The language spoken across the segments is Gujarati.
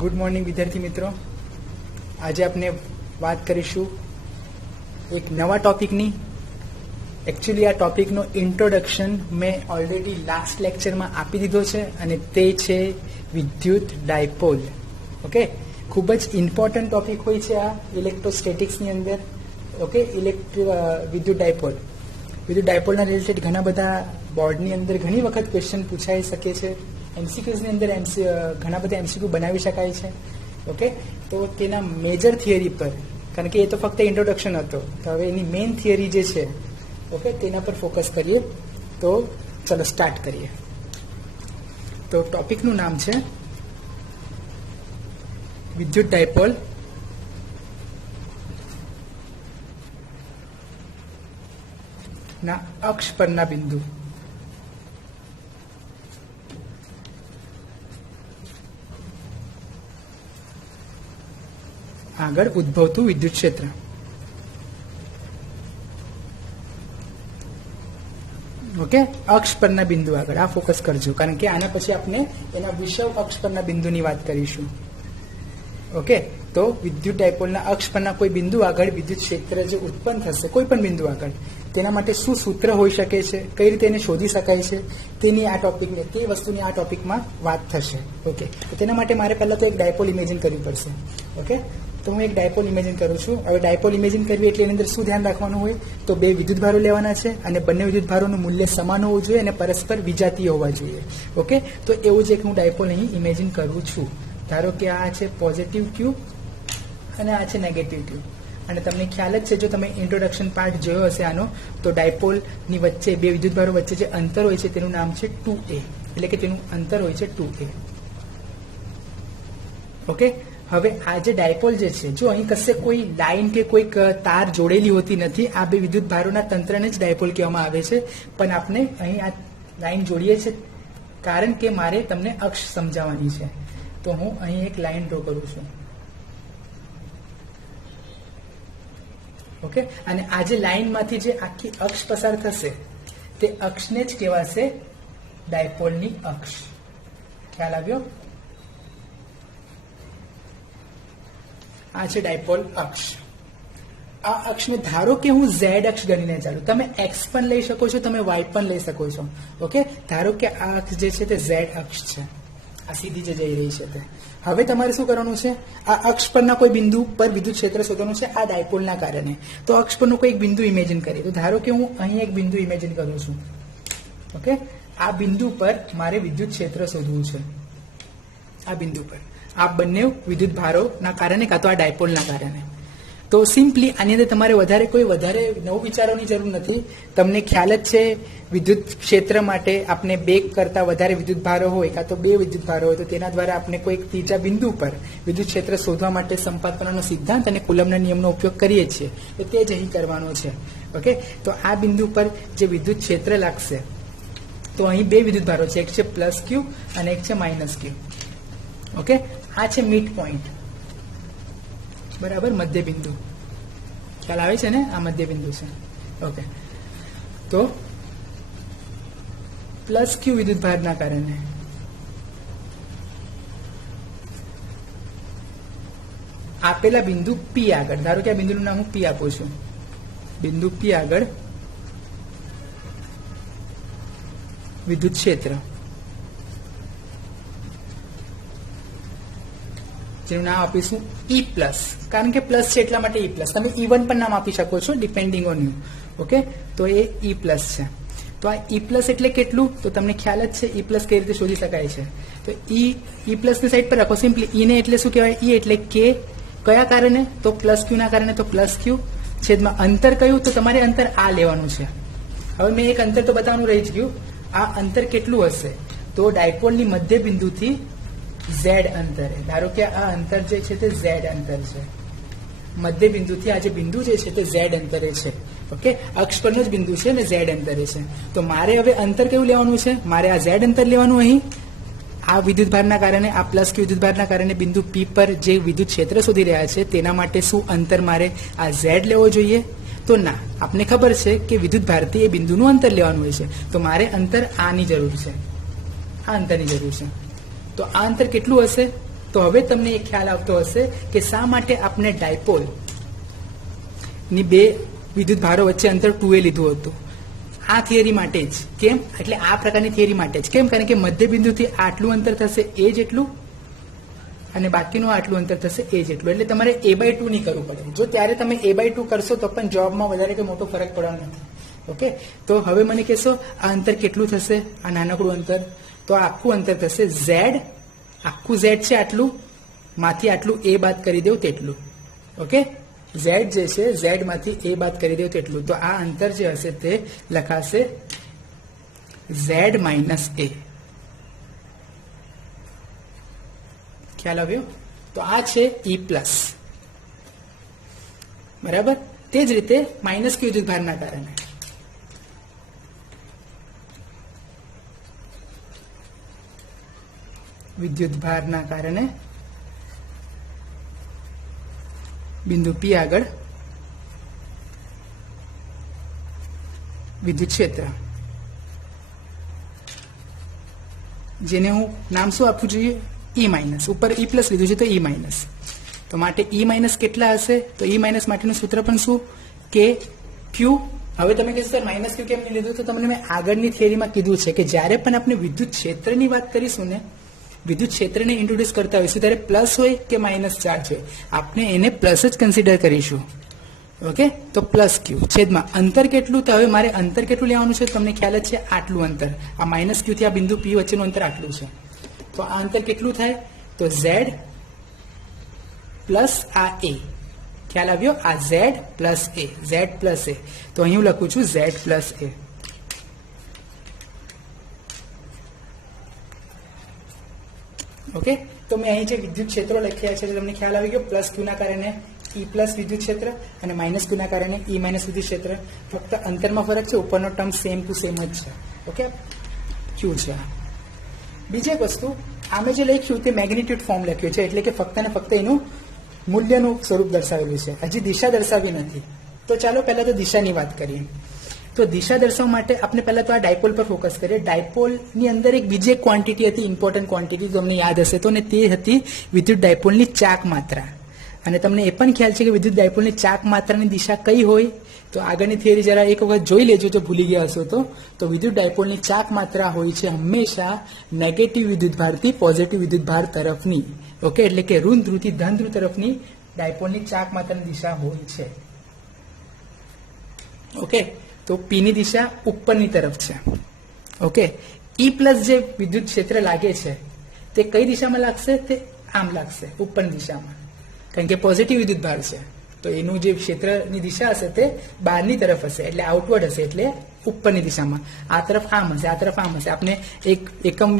ગુડ મોર્નિંગ વિદ્યાર્થી મિત્રો. આજે આપણે વાત કરીશું એક નવા ટોપિકની. એકચ્યુઅલી આ ટોપિકનો ઇન્ટ્રોડક્શન મેં ઓલરેડી લાસ્ટ લેક્ચરમાં આપી દીધો છે અને તે છે વિદ્યુત ડાયપોલ. ઓકે, ખૂબ જ ઇમ્પોર્ટન્ટ ટોપિક હોય છે આ ઇલેક્ટ્રોસ્ટેટિક્સની અંદર. ઓકે, વિદ્યુત ડાયપોલ. વિદ્યુત ડાયપોલના રિલેટેડ ઘણા બધા બોર્ડની અંદર ઘણી વખત ક્વેશ્ચન પૂછાઈ શકે છે. એમસીક્યુઝની અંદર ઘણા બધા એમસીક્યુ બનાવી શકાય છે. ઓકે, તો તેના મેજર થિયરી પર, કારણ કે એ તો ફક્ત ઇન્ટ્રોડક્શન હતો, તો હવે એની મેઇન થિયરી જે છે, ઓકે, તેના પર ફોકસ કરીએ. તો ચલો સ્ટાર્ટ કરીએ. તો ટોપિકનું નામ છે વિદ્યુત ડાયપોલ ના અક્ષ પરના બિંદુ. આગળ ઉદ્ભવતું વિદ્યુત ક્ષેત્ર. ઓકે, અક્ષ પરના બિંદુ આગળ આ ફોકસ કરજો, કારણ કે આના પછી આપણે એના વિષવ અક્ષ પરના બિંદુની વાત કરીશું. ઓકે, તો વિદ્યુત ડાયપોલના અક્ષ પરના કોઈ બિંદુ આગળ વિદ્યુત ક્ષેત્ર જે ઉત્પન્ન થશે, કોઈ પણ બિંદુ આગળ, તેના માટે શું સૂત્ર હોઈ શકે છે, કઈ રીતે એને શોધી શકાય છે, તેની આ ટોપિકને તે વસ્તુની આ ટોપિકમાં વાત થશે. ઓકે, તો તેના માટે મારે પહેલા તો એક ડાયપોલ ઇમેજિન કરવી પડશે. ઓકે, તો હું એક ડાયપોલ ઇમેજિન કરું છું. હવે ડાયપોલ ઇમેજિન કરવી એટલે એની અંદર શું ધ્યાન રાખવાનું હોય, તો બે વિદ્યુતભારો લેવાના છે અને બંને વિદ્યુતભારોનું મૂલ્ય સમાન હોવું જોઈએ અને પરસ્પર વિજાતીય હોવા જોઈએ. ઓકે, તો એવું જ એક હું ડાયપોલ અહીં ઇમેજિન કરું છું. ધારો કે આ છે પોઝિટિવ ક્યુ અને આ છે નેગેટિવ ક્યુ. અને તમને ખ્યાલ જ છે, જો તમે ઇન્ટ્રોડક્શન પાર્ટ જોયો હશે આનો, તો ડાયપોલની વચ્ચે બે વિદ્યુતભારો વચ્ચે જે અંતર હોય છે તેનું નામ છે 2a, એટલે કે તેનું અંતર હોય છે 2a. ઓકે, હવે આ જે ડાયપોલ જે છે, જો અહીં કશે કોઈ લાઈન કે કોઈક તાર જોડેલી હોતી નથી. આ બે વિદ્યુત ભારોના તંત્રને જ ડાયપોલ કહેવામાં આવે છે. પણ આપણે અહીં આ લાઈન જોડીએ છીએ કારણ કે મારે તમને અક્ષ સમજાવવાની છે. તો હું અહીં એક લાઈન ડ્રો કરું છું. ઓકે, અને આ જે લાઈનમાંથી જે આખી અક્ષ પસાર થશે તે અક્ષને જ કહેવાશે ડાયપોલની અક્ષ. ખ્યાલ આવ્યો? આ છે ડાયપોલ અક્ષ. આ અક્ષને ધારો કે હું ઝેડ અક્ષ ગણીને ચાલુ. તમે એક્સ પણ લઈ શકો છો, તમે વાય પણ લઈ શકો છો. ઓકે, ધારો કે આ અક્ષ જે છે તે ઝેડ અક્ષ છે, આ સીધી જે જઈ રહી છે તે. હવે તમારે શું કરવાનું છે, આ અક્ષ પરના કોઈ બિંદુ પર વિદ્યુત ક્ષેત્ર શોધવાનું છે આ ડાયપોલના કારણે. તો અક્ષ પરનું કોઈ એક બિંદુ ઇમેજિન કરીએ. તો ધારો કે હું અહીં એક બિંદુ ઇમેજિન કરું છું. ઓકે, આ બિંદુ પર મારે વિદ્યુત ક્ષેત્ર શોધવું છે. આ બિંદુ પર આ બંને વિદ્યુત ભારોના કારણે કાં તો આ ડાયપોલના કારણે. તો સિમ્પલી આની અંદર તમારે વધારે નવું વિચારવાની જરૂર નથી. તમને ખ્યાલ જ છે, વિદ્યુત ક્ષેત્ર માટે આપણે બે કરતા વધારે વિદ્યુત ભારો હોય કાં તો બે વિદ્યુત ભારો હોય તો તેના દ્વારા આપણે કોઈ ત્રીજા બિંદુ પર વિદ્યુત ક્ષેત્ર શોધવા માટે સંપાદનનો સિદ્ધાંત અને કુલમ્બના નિયમનો ઉપયોગ કરીએ છીએ. તો તે જ અહીં કરવાનો છે. ઓકે, તો આ બિંદુ પર જે વિદ્યુત ક્ષેત્ર લાગશે, તો અહીં બે વિદ્યુત ભારો છે, એક છે પ્લસ ક્યુ અને એક છે માઇનસ ક્યુ. ઓકે, આ છે મિડ પોઈન્ટ, બરાબર, મધ્ય બિંદુ. ખ્યાલ આવે છે ને? આ મધ્ય બિંદુ છે. ઓકે, તો પ્લસ ક્યુ વિદ્યુત ભારના કારણે આપેલા બિંદુ પી આગળ, ધારો કે આ બિંદુનું નામ હું પી આપું છું, બિંદુ પી આગળ વિદ્યુત ક્ષેત્ર જેનું નામ આપીશું ઈ પ્લસ, કારણ કે પ્લસ છે એટલા માટે ઈ પ્લસ. તમે E1 પણ નામ આપી શકો છો ડિપેન્ડિંગ ઓન યુ. ઓકે, તો એ ઈ પ્લસ છે. તો આ ઈ પ્લસ એટલે કેટલું, તો તમને ખ્યાલ જ છે ઈ પ્લસ કઈ રીતે શોધી શકાય છે. તો ઈ પ્લસ ની સાઈડ પર રાખો. સિમ્પલી ઈ ને એટલે શું કહેવાય, ઈ એટલે કે કયા કારણે, તો પ્લસ ક્યુ ના કારણે, તો પ્લસ ક્યુ છેદમાં અંતર કયું, તો તમારે અંતર આ લેવાનું છે. હવે મેં એક અંતર તો બતાવવાનું રહી જ ગયું. આ અંતર કેટલું હશે, તો ડાયપોલની મધ્ય બિંદુથી ઝેડ અંતરે. ધારો કે આ અંતર જે છે તે ઝેડ અંતર છે. મધ્ય બિંદુથી આ જે બિંદુ જે છે તે ઝેડ અંતરે છે. ઓકે, અક્ષ પરનું જ બિંદુ છે અને ઝેડ અંતરે છે. તો મારે હવે અંતર કેવું લેવાનું છે, મારે આ ઝેડ અંતર લેવાનું. અહીં આ વિદ્યુતભારના કારણે, આ પ્લસ ક્યુ વિદ્યુતભારના કારણે બિંદુ પી પર જે વિદ્યુત ક્ષેત્ર શોધી રહ્યા છે તેના માટે શું અંતર મારે આ ઝેડ લેવો જોઈએ, તો ના, આપને ખબર છે કે વિદ્યુત ભારથી એ બિંદુનું અંતર લેવાનું હોય છે. તો મારે અંતર આની જરૂર છે, આ અંતરની જરૂર છે. તો આ અંતર કેટલું હશે, તો તો હવે તમને એ ખ્યાલ આવતો હશે કે શા માટે આપણે ડાયપોલ ની બે વિદ્યુત ભારો વચ્ચે અંતર 2a લીધું હતું. આ થિયરી માટે જ. કેમ? એટલે આ પ્રકારની થિયરી માટે જ. કેમ? કારણ કે મધ્ય બિંદુથી આટલું અંતર થશે એ જેટલું અને બાકીનું આટલું અંતર થશે એ જેટલું. એટલે તમારે a/2 નહીં કરવું પડે. જો ત્યારે તમે a/2 કરશો તો પણ જોબમાં વધારે કે મોટો ફરક પડવાનો નથી. ઓકે, તો હવે મને કહેશો આ અંતર કેટલું થશે? આ નાનકડું અંતર, તો આ આખું અંતર થશે z. આખું z છે આટલું, માંથી આટલું a બાદ કરી દેવું તેટલું. ઓકે, z જે છે z માંથી a બાદ કરી દેવું તેટલું. તો આ અંતર જે હશે તે લખાશે z માઇનસ a. ખ્યાલ આવ્યો? તો આ છે E પ્લસ. બરાબર. તે જ રીતે માઇનસ q વિદ્યુતભારના કારણે વિદ્યુતભારના કારણે બિંદુ P આગળ વિદ્યુત ક્ષેત્ર, જેને હું નામ શું આપવું જોઈએ? E minus. ઉપર E પ્લસ લીધું છે તો E માઇનસ. તો માટે E માઇનસ કેટલા હશે? તો E માઇનસ માટેનું સૂત્ર પણ શું? કે Q. હવે તમે કહેશો સર માઇનસ Q કેમ નહીં લીધું? તો તમને મેં આગળની થિયરીમાં કીધું છે કે જ્યારે પણ આપણે વિદ્યુત ક્ષેત્રની વાત કરીશું ને, વિદ્યુત ક્ષેત્રને ઇન્ટ્રોડ્યુસ કરતા હોઈશું ત્યારે પ્લસ હોય કે માઇનસ ચાર્જ હોય, આપણે એને પ્લસ જ કન્સિડર કરીશું. ઓકે, તો પ્લસ ક્યુ છેદમાં અંતર કેટલું? તો હવે મારે અંતર કેટલું લેવાનું છે? તમને ખ્યાલ જ છે આટલું અંતર. આ માઇનસ ક્યુ થી આ બિંદુ P વચ્ચેનું અંતર આટલું છે. તો આ અંતર કેટલું થાય? તો z પ્લસ આ a. ખ્યાલ આવ્યો? આ z plus a, z plus a. તો અહીં હું લખું છું z પ્લસ a. ઓકે, તો મેં અહીં જે વિદ્યુત ક્ષેત્રો લખ્યા છે તમને ખ્યાલ આવી ગયો. પ્લસ ક્યુ ના કારણે E પ્લસ વિદ્યુત ક્ષેત્ર અને માઇનસ ક્યુ ના કારણે E માઇનસ વિદ્યુત ક્ષેત્ર. ફક્ત અંતરમાં ફરક છે, ઉપરનો ટર્મ સેમ ટુ સેમ જ છે. ઓકે, ક્યુ છે. બીજી એક વસ્તુ, આમે જે લખ્યું તે મેગ્નિટ્યુડ ફોર્મ લખ્યું છે, એટલે કે ફક્ત ને ફક્ત એનું મૂલ્યનું સ્વરૂપ દર્શાવેલું છે, હજી દિશા દર્શાવી નથી. તો ચાલો પહેલા તો દિશાની વાત કરીએ. તો દિશા દર્શાવવા માટે આપણે પહેલા તો આ ડાયપોલ પર ફોકસ કરીએ. ડાયપોલની અંદર એક બીજી એક ક્વોન્ટિટી હતી, ઇમ્પોર્ટન્ટ ક્વોન્ટિટી, તમને યાદ હશે તો, ને તે હતી વિદ્યુત ડાયપોલની ચાક માત્રા. અને તમને એ પણ ખ્યાલ છે કે વિદ્યુત ડાયપોલની ચાક માત્રાની દિશા કઈ હોય? તો આગળની થિયરી જરા એક વખત જોઈ લેજો જો ભૂલી ગયા હશો તો વિદ્યુત ડાયપોલની ચાક માત્રા હોય છે હંમેશા નેગેટિવ વિદ્યુતભારથી પોઝિટિવ વિદ્યુતભાર તરફની. ઓકે, એટલે કે ઋણ ધ્રુવથી ધન ધ્રુવ તરફની ડાયપોલની ચાક માત્રાની દિશા હોય છે. ઓકે, તો P ની દિશા ઉપરની તરફ છે. ઓકે, E પ્લસ જે વિદ્યુત ક્ષેત્ર લાગે છે તે કઈ દિશામાં લાગશે? તે આમ લાગશે, ઉપરની દિશામાં, કારણ કે પોઝિટિવ વિદ્યુત ભાર છે. તો એનું જે ક્ષેત્રની દિશા હશે તે બહારની તરફ હશે, એટલે આઉટવર્ડ હશે, એટલે ઉપરની દિશામાં. આ તરફ આમ હશે, આ તરફ આમ હશે. આપણે એક એકમ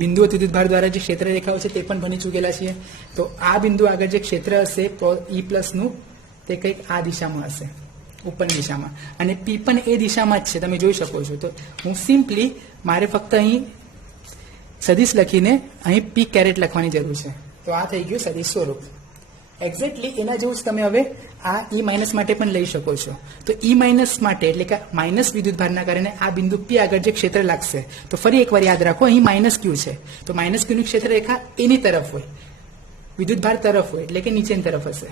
બિંદુવત વિદ્યુત ભાર દ્વારા જે ક્ષેત્ર રેખાઓ છે તે પણ ભણી ચૂકેલા છીએ. તો આ બિંદુ આગળ જે ક્ષેત્ર હશે E પ્લસ નું તે કંઈક આ દિશામાં હશે, ઉપરની દિશામાં. અને P પણ એ દિશામાં જ છે, તમે જોઈ શકો છો. તો હું સિમ્પલી મારે ફક્ત અહીં સદિશ લખીને અહીં P કેરેટ લખવાની જરૂર છે. તો આ થઈ ગયું સદિશ સ્વરૂપ. એક્ઝેક્ટલી એના જેવું જ તમે હવે આ E માઇનસ માટે પણ લઈ શકો છો. તો E માઇનસ માટે એટલે કે માઇનસ વિદ્યુતભારના કારણે આ બિંદુ P આગળ જે ક્ષેત્ર લાગશે, તો ફરી એકવાર યાદ રાખો અહીં માઇનસ ક્યુ છે, તો માઇનસ ક્યુની ક્ષેત્ર રેખા એની તરફ હોય, વિદ્યુતભાર તરફ હોય, એટલે કે નીચેની તરફ હશે.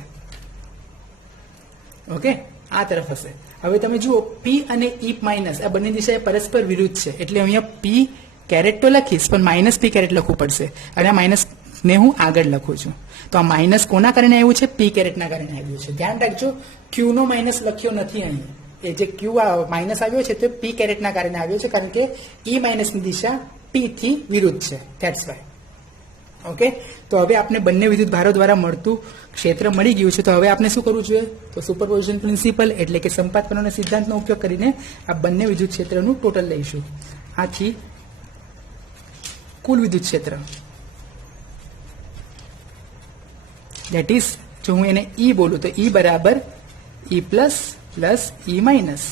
ઓકે, આ તરફ હશે. હવે તમે જુઓ P અને E માઇનસ આ બંને દિશા પરસ્પર વિરુદ્ધ છે, એટલે અહીંયા P કેરેટ તો લખીશ પણ માઇનસ P કેરેટ લખવું પડશે, અને આ માઇનસ ને હું આગળ લખું છું. તો આ માઇનસ કોના કારણે આવ્યું છે? P કેરેટના કારણે આવ્યું છે. ધ્યાન રાખજો, Q નો માઇનસ લખ્યો નથી અહીં. એ જે Q માઇનસ આવ્યો છે તે P કેરેટના કારણે આવ્યો છે, કારણ કે E માઇનસની દિશા P થી વિરુદ્ધ છે. That's Y. ઓકે, તો હવે આપણે બંને વિદ્યુત ભારો દ્વારા મળતું ક્ષેત્ર મળી ગયું છે. તો હવે આપણે શું કરવું જોઈએ? તો સુપરપોઝિશન પ્રિન્સિપલ એટલે કે સંપાત કરવાના સિદ્ધાંતનો ઉપયોગ કરીને આ બંને વિદ્યુત ક્ષેત્રનું ટોટલ લઈશું. આથી કુલ વિદ્યુત ક્ષેત્ર, દેટ ઇઝ, જો હું એને E બોલું તો E બરાબર E plus plus E minus.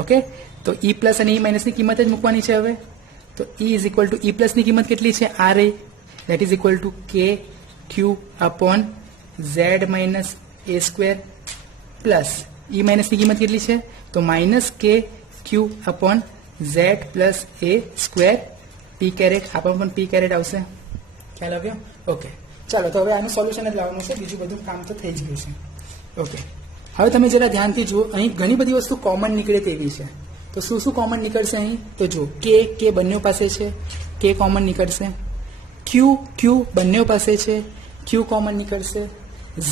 Okay, તો E પ્લસ અને E માઇનસની કિંમત જ મૂકવાની છે. હવે તો E is equal to E પ્લસની કિંમત કેટલી છે? આ રહી, that is equal to KQ upon Z minus A square plus E માઇનસની કિંમત કેટલી છે? તો minus KQ upon Z plus A square P caret. આપણ પણ P કેરેટ આવશે. ખ્યાલ આવ્યો? ઓકે, ચાલો તો હવે આનું સોલ્યુશન જ લાવવાનું છે, બીજું બધું કામ તો થઈ જ ગયું છે. ઓકે, હવે તમે જરા ધ્યાનથી જુઓ, અહીં ઘણી બધી વસ્તુ કોમન નીકળે તેવી છે. તો શું શું કોમન નીકળશે અહીં? તો જુઓ, કે બંને પાસે છે, કે કોમન નીકળશે. ક્યુ બંને પાસે છે, ક્યુ કોમન નીકળશે.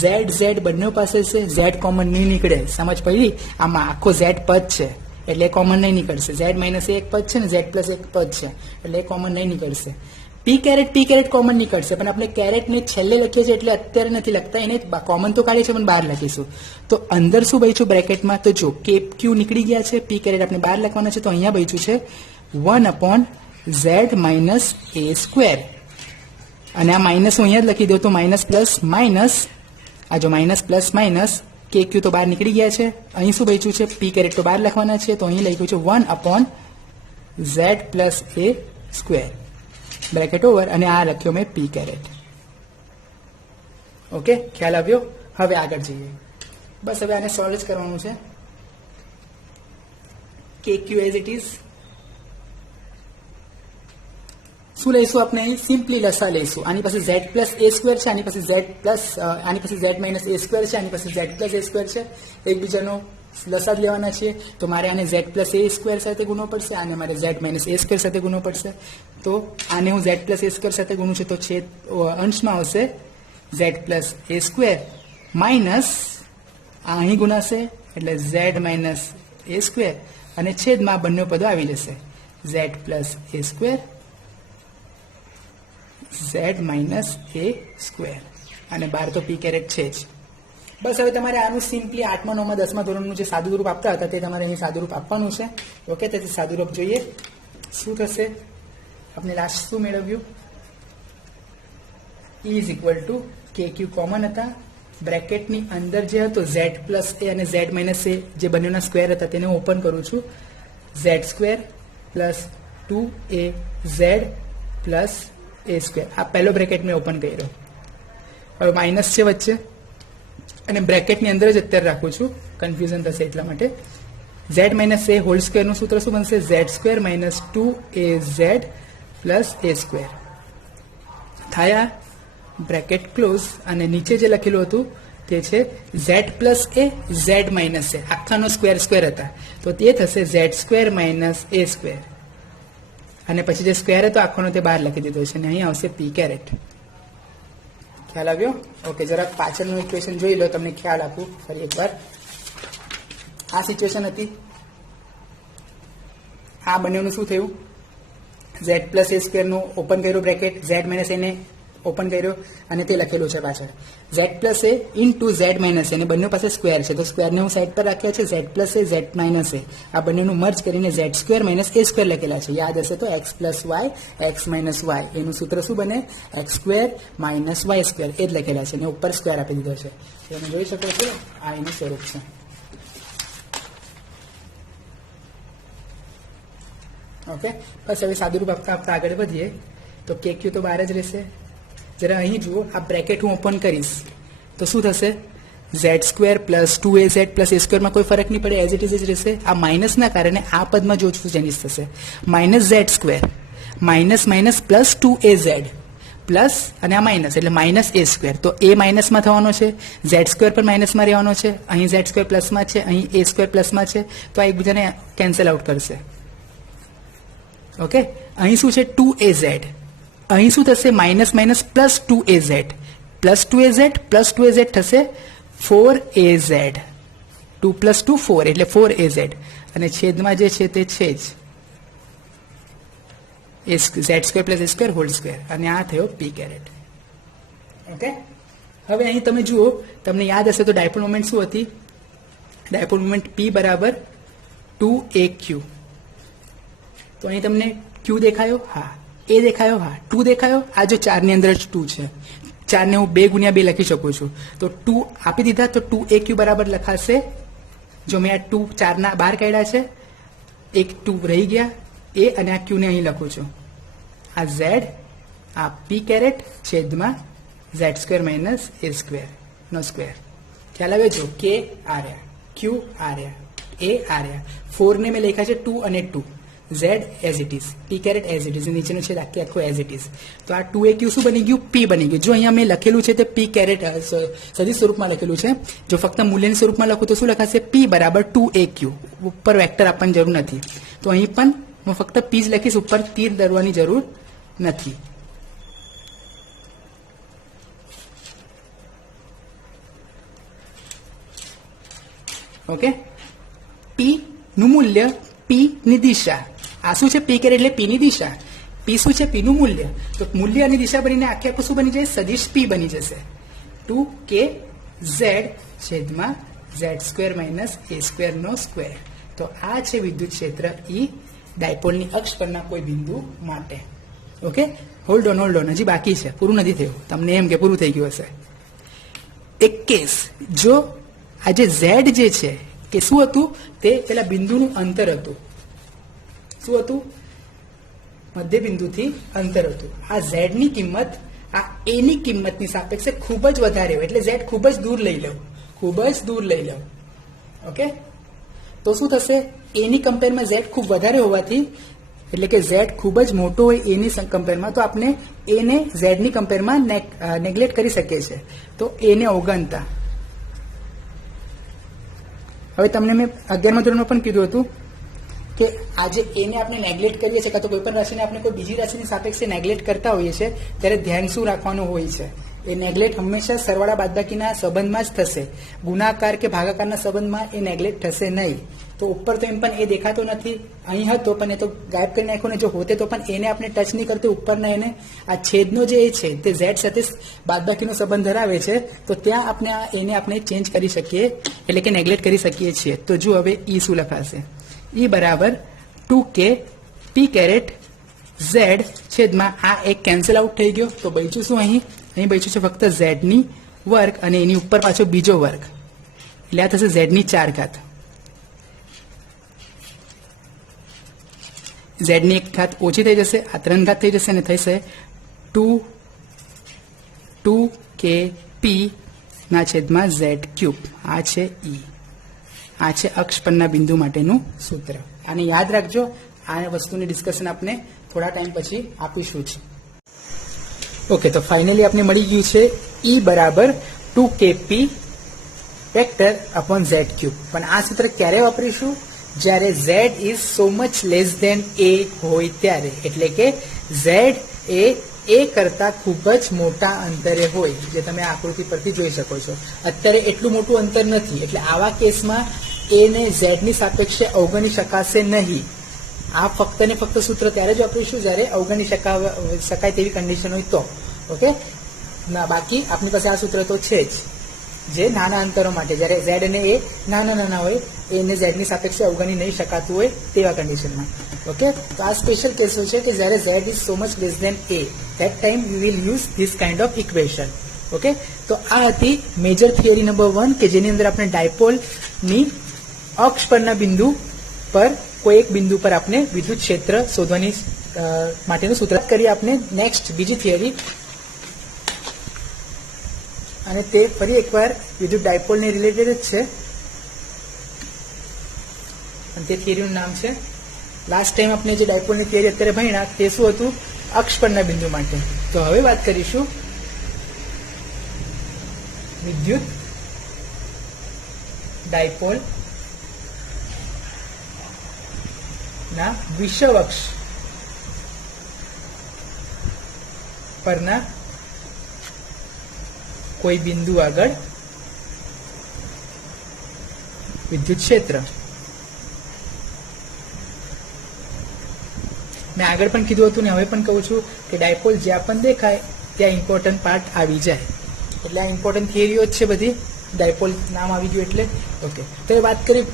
ઝેડ બંને પાસે છે, ઝેડ કોમન નહીં નીકળે. સમજ પડી? આમાં આખો ઝેડ પદ છે એટલે કોમન નહીં નીકળશે. ઝેડ માઇનસ એક પદ છે ને ઝેડ પ્લસ એક પદ છે એટલે કોમન નહીં નીકળશે. પી કેરેટ કોમન નીકળશે, પણ આપણે કેરેટને છેલ્લે લખીએ છીએ એટલે અત્યારે નથી લખતા, એને કોમન તો કાઢીએ છીએ પણ બહાર લખીશું. તો અંદર શું બચ્યું બ્રેકેટમાં? તો જો કે ક્યુ નીકળી ગયા છે, પી કેરેટ આપણે બહાર લખવાના છે, તો અહીંયા બચ્યું છે 1/z માઇનસ એ સ્ક્વેર. અને આ માઇનસ હું અહીંયા જ લખી દઉં તો માઇનસ પ્લસ માઇનસ, આ જો માઇનસ પ્લસ માઇનસ કે ક્યુ તો બહાર નીકળી ગયા છે. અહીં શું બચ્યું છે? પી કેરેટ તો બહાર લખવાના છે, તો અહીં લખ્યું છે 1/z plus a square bracket over, અને આ લખ્યો મેં પી કેરેટ. ઓકે, ખ્યાલ આવ્યો? હવે આગળ જઈએ. બસ હવે આને સોલ્વ જ કરવાનું છે. કે ક્યુ એઝ ઇટ ઇઝ શું લઈશું આપણે? અહીં સિમ્પલી લસા લઈશું. આની પાસે ઝેડ પ્લસ એ સ્ક્વેર છે, આની પાસે ઝેડ માઇનસ એ સ્ક્વેર છે, આની પાસે ઝેડ પ્લસ એ સ્ક્વેર છે. એકબીજાનો લસા જ લેવાના છે, તો મારે આને ઝેડ પ્લસ એ સ્ક્વેર સાથે ગુણવો પડશે, આને મારે ઝેડ માઇનસ એ સ્ક્વેર સાથે ગુણવો પડશે. તો આને હું ઝેડ પ્લસ એ સ્ક્વેર સાથે ગુણું છું તો છેદ અંશમાં આવશે Z plus a square minus આ અહીં ગુણાશે એટલે ઝેડ માઇનસ એ સ્ક્વેર, અને છેદમાં બંને પદો આવી જશે Z plus a square Z minus a square, અને 12 તો પી કેરેટ છે જ. બસ હવે તમારે આનું સિમ્પલી 8મા 9મા 10મા ધોરણનું જે સાદું રૂપ આપતા હતા તે તમારે અહીં સાદું રૂપ આપવાનું છે. ઓકે, તેથી સાદું રૂપ જોઈએ. શું થશે? આપણે લાસ્ટ શું મેળવ્યું? E ઇઝ ઇક્વલ ટુ કે ક્યુ કોમન હતા, બ્રેકેટની અંદર જે હતો ઝેડ પ્લસ એ અને ઝેડ માઇનસ એ જે બંનેના સ્ક્વેર હતા તેને હું ઓપન કરું છું. Z square plus 2az plus a square, આ પહેલો બ્રેકેટ મેં ઓપન કર્યો. હવે માઇનસ છે વચ્ચે અને બ્રેકેટની અંદર જ અત્યારે રાખું છું, કન્ફ્યુઝન થશે એટલા માટે. ઝેડ માઇનસ એ હોલ સ્ક્વેરનું સૂત્ર શું બનશે? Z square minus 2az plus a square થયા, બ્રેકેટ ક્લોઝ. અને નીચે જે લખેલું હતું તે છે z plus a z minus a, આખાનો સ્ક્વેર હતા, તો તે થશે z square minus a square, અને પછી જે સ્ક્વેર હતો આખાનો તે બહાર લખી દીધો છે, અને અહીં આવશે પી કેરેટ. ખ્યાલ આવ્યો? ઓકે, જરાક પાછળનું ઇક્વેશન જોઈ લો, તમને ખ્યાલ આપું ફરી એકવાર. આ સિચ્યુએશન હતી, આ બંનેનું શું થયું? ઝેડ પ્લસ એ સ્ક્વેરનું ઓપન કર્યું બ્રેકેટ, ઝેડ માઇનસ એને ઓપન કર્યો, અને તે લખેલું છે પાછળ ઝેડ પ્લસ એ ઇન્ટુ ઝેડ માઇનસ એ, અને બંને પાસે સ્ક્વેર છે, તો સ્ક્વેરને હું સાઈડ પર રાખ્યા છે. Z plus a z minus a, આ બંનેનું મર્જ કરીને z square minus a square લખેલા છે. યાદ હશે તો x plus y x minus y, એનું સૂત્ર શું બને? X square minus y square, એ જ લખેલા છે, અને ઉપર સ્ક્વેર આપી દીધો છે. તમે જોઈ શકો છો આ એનું સ્વરૂપ છે. ઓકે, બસ હવે સાદુરૂપ આપતા આગળ વધીએ. તો કે ક્યુ તો બહાર જ રહેશે. જરા અહીં જુઓ, આ બ્રેકેટ હું ઓપન કરીશ તો શું થશે? Z square plus 2az plus a સ્ક્વેરમાં કોઈ ફરક નહીં પડે, એઝ ઇટ ઇઝ જ રહેશે. આ માઇનસના કારણે આ પદમાં જો ચેન્જીસ થશે, minus Z square minus minus plus 2az plus, અને આ માઇનસ એટલે માઇનસ એ સ્ક્વેર, તો એ માઇનસમાં થવાનો છે, ઝેડ સ્ક્વેર પણ માઇનસમાં રહેવાનો છે, અહીં ઝેડ સ્ક્વેર પ્લસમાં છે, અહીં એ સ્ક્વેર પ્લસમાં છે, તો આ એકબીજાને કેન્સલ આઉટ કરશે. ઓકે, અહીં શું છે? 2az, અહીં શું થશે? Minus minus plus 2az plus 2az થશે 4az, 2 પ્લસ 2 4 એટલે 4az, અને છેદમાં જે છે તે છે જ Z square plus a square whole square, અને આ થયો પી કેરેટ. ઓકે, હવે અહીં તમે જુઓ, તમને યાદ હશે તો ડાયપોલ મોમેન્ટ શું હતી? ડાયપોલ મોમેન્ટ P બરાબર 2aq. તો અહીં તમને ક્યુ દેખાયો? હા. એ દેખાયો? હા. 2 દેખાયો? આ જો 4 ની અંદર જ 2 છે, 4 ને હું 2 ગુણ્યા 2 લખી શકું છું, તો 2 આપી દીધા, તો 2aq બરાબર લખાશે. જો મેં આ 2 4 બહાર કાઢ્યા છે, એક 2 રહી ગયા, એ અને આ ક્યુ ને અહીં લખું છું. આ ઝેડ, આ પી કેરેટ છેદમાં Z square minus a square no square. ખ્યાલ આવે? જો કે આ રહ્યા, ક્યુ આ રહ્યા, એ આ રહ્યા, 4 ને મેં લખ્યા છે 2 અને 2, Z as it is, P caret as it is, નીચેનું છે આખે આખું એઝ ઇટ ઇઝ. તો આ 2aq શું બની ગયું? પી બની ગયું. જો અહીંયા મેં લખેલું છે તે પી કેરેટ સદિશ સ્વરૂપમાં લખેલું છે. જો ફક્ત મૂલ્યના સ્વરૂપમાં લખું તો શું લખાશે? પી બરાબર 2aq. ઉપર વેક્ટર આપવાની જરૂર નથી. તો અહીં પણ હું ફક્ત પી જ લખીશ, ઉપર તીર દોરવાની જરૂર નથી. ઓકે, પી નું મૂલ્ય, પી ની દિશા. આ શું છે? પી કેરેટ એટલે પી ની દિશા. પી શું છે? પી નું મૂલ્ય. તો મૂલ્ય અને દિશા બનીને આખે આખું શું બની જાય? સદિશ પી બની જશે. 2kz છેદમાં z² - a² નો સ્ક્વેર. તો આ છે વિદ્યુત ક્ષેત્ર ઈ ડાયપોલની અક્ષ પરના કોઈ બિંદુ માટે. ઓકે, હોલ્ડ ઓન, હજી બાકી છે, પૂરું નથી થયું. તમને એમ કે પૂરું થઈ ગયું હશે. એક કેસ, જો આ જે ઝેડ જે છે કે શું હતું? તે પેલા બિંદુનું અંતર હતું. શું હતું? મધ્ય બિંદુથી અંતર હતું. આ ઝેડ ની કિંમત આ એ ની કિંમતની સાપેક્ષે ખૂબ જ વધારે હોય, એટલે ઝેડ ખૂબ જ દૂર લઈ લઉં, ખૂબ જ દૂર લઈ લઉં. ઓકે, તો શું થશે? એ ની કમ્પેરમાં ઝેડ ખૂબ વધારે હોવાથી, એટલે કે ઝેડ ખૂબ જ મોટો હોય એ ની કમ્પેરમાં, તો આપણે એ ને ઝેડ ની કમ્પેરમાં નેગ્લેક્ટ કરી શકીએ છીએ. તો એ ને અવગણતા. હવે તમને મેં 11મા ધોરણમાં પણ કીધું હતું કે આજે એને આપણે નેગ્લેક્ટ કરીએ છીએ, કાં તો કોઈ પણ રાશિને આપણે કોઈ બીજી રાશિની સાપેક્ષે નેગ્લેક્ટ કરતા હોઈએ છીએ, ત્યારે ધ્યાન શું રાખવાનું હોય છે? એ નેગ્લેક્ટ હંમેશા સરવાળા બાદબાકીના સંબંધમાં જ થશે. ગુણાકાર કે ભાગાકારના સંબંધમાં એ નેગ્લેક્ટ થશે નહીં. તો ઉપર તો એમ પણ એ દેખાતો નથી, અહીં હતો પણ એ તો ગાયબ કરી નાખ્યો ને. જો હોતે તો પણ એને આપણે ટચ નહીં કરતો, ઉપરના એને આ છેદનો જે એ છે તે ઝેડ સાથે બાદબાકીનો સંબંધ ધરાવે છે, તો ત્યાં આપણે આ એને આપણે ચેન્જ કરી શકીએ, એટલે કે નેગ્લેક્ટ કરી શકીએ છીએ. તો જો હવે ઈ શું લખાશે? ઈ બરાબર 2k p કેરેટ ઝેડ છેદમાં આ એક કેન્સલ આઉટ થઈ ગયો. તો બચ્યું શું? અહીં બચ્યું છે ફક્ત ઝેડ ની વર્ગ અને એની ઉપર પાછો બીજો વર્ગ, એટલે આ થશે ઝેડ ની 4 ઘાત. ઝેડ ની 1 ઘાત ઓછી થઈ જશે, આ 3 ઘાત થઈ જશે અને થશે 2kp ના છેદમાં z³. આ છે ઈ. આ છે અક્ષ પરના બિંદુ માટેનું સૂત્ર. આને યાદ રાખજો. આ વસ્તુની ડિસ્કશન આપણે થોડા ટાઈમ પછી આપીશું જ. ઓકે, તો ફાઇનલી આપણે મળી ગયું છે ઈ બરાબર 2kp વેક્ટર અપોન z³. પણ આ સૂત્ર ક્યારે વાપરીશું? જ્યારે z is so much less than a હોય ત્યારે, એટલે કે z એ કરતા ખૂબ જ મોટા અંતરે હોય, જે તમે આકૃતિ પરથી જોઈ શકો છો. અત્યારે એટલું મોટું અંતર નથી, એટલે આવા કેસમાં એ ને ઝેડ ની સાપેક્ષે અવગણી શકાશે નહીં. આ ફક્ત ને ફક્ત સૂત્ર ત્યારે જ વાપરીશું જ્યારે અવગણી શકાય તેવી કન્ડિશન હોય તો. ઓકે, ના બાકી આપણી પાસે આ સૂત્ર તો છે જ, જે નાના અંતરો માટે, જ્યારે ઝેડ અને એ નાના હોય, એને ઝેડ ની સાપેક્ષે અવગણી નહીં શકાતું હોય તેવા કન્ડિશનમાં. ઓકે, તો આ સ્પેશિયલ કેસો છે કે જ્યારે Z is so much less than A, that time we will use this kind of equation. ઓકે, તો આ હતી મેજર થિયરી નંબર 1 કે જેની અંદર આપણે ડાયપોલની અક્ષ પરના બિંદુ પર કોઈ એક બિંદુ પર આપણે વિદ્યુત ક્ષેત્ર શોધવાની માટેનું સૂત્ર કરીએ. આપણે નેક્સ્ટ બીજી થિયરી, અને તે ફરી એકવાર વિદ્યુત ડાયપોલને રિલેટેડ જ છે, અને તે થિયરીનું નામ છે, લાસ્ટ ટાઈમ આપણે જે ડાયપોલની થિયરી અત્યારે ભણ્યા તે શું હતું? અક્ષ પરના બિંદુ માટે. તો હવે વાત કરીશું વિદ્યુત ડાયપોલ ના વિષુવક્ષ પરના કોઈ બિંદુ આગળ વિદ્યુત ક્ષેત્ર. મેં આગળ પણ કીધું હતું ને હવે પણ કહું છું કે ડાયપોલ જ્યાં પણ દેખાય ત્યાં ઇમ્પોર્ટન્ટ પાર્ટ આવી જાય, એટલે આ ઇમ્પોર્ટન્ટ થિયરીઓ જ છે બધી. ડાયપોલ નામ આવી ગયું એટલે. ઓકે, તો એ વાત કરી